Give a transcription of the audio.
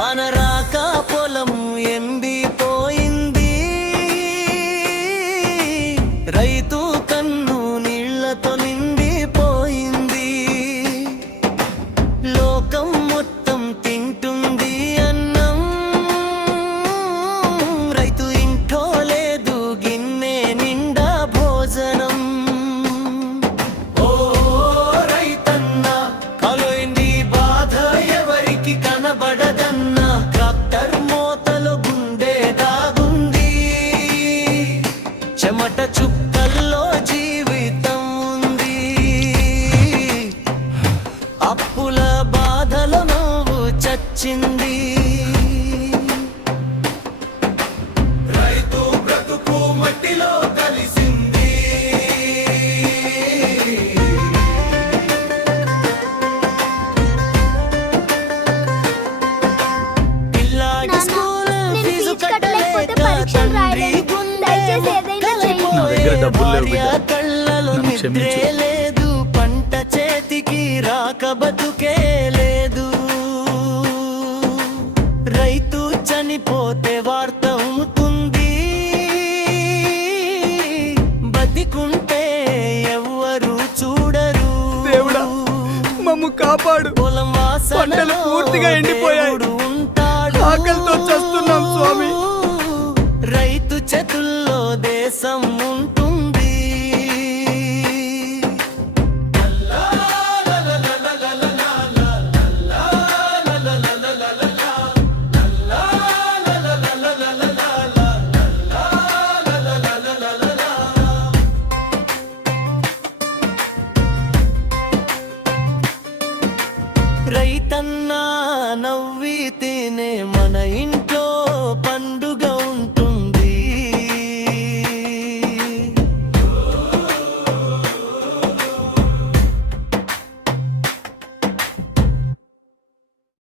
వానరాక పొలం ఎండిపోయింది, రైతు కన్ను నీళ్లతో నిండిపోయింది. లోకం మొత్తం తింటుంది అన్నం, రైతు ఇంట్లో లేదు గిన్నె నిండా భోజనం. ఓ రైతన్న కలైంది బాధ ఎవరికి కనబడదన్నా, ట్రాక్టర్ మోతలో గుండె దాగుంది, చెమట చుక్కల్లో జీవితం ఉంది. అప్పుల బాధలో నువ్వు చచ్చింది, రైతు బ్రతుకు మట్టిలో కలిసింది. పిల్లాడి స్కూల్ ఫీజు కట్టలేక తండ్రి గుండె భార్య కళ్ళలో నిద్రే లేదు, పంట చేతికి రాక బతుకే లేదు. రైతు చనిపోతే వార్త అమ్ముతుంది, బతికుంటే ఎవ్వరు చూడరు. దేవుడా మమ్ము కాపాడు. పొలం పంటలు పూర్తిగా ఎండిపోయాయి. ఉంటాడు, ఆకలితో చస్తున్నాం స్వామి. రైతు చేతుల్లో దేశం ఉంటుంది. రైతన్నా నవ్వితేనే మన ఇంటి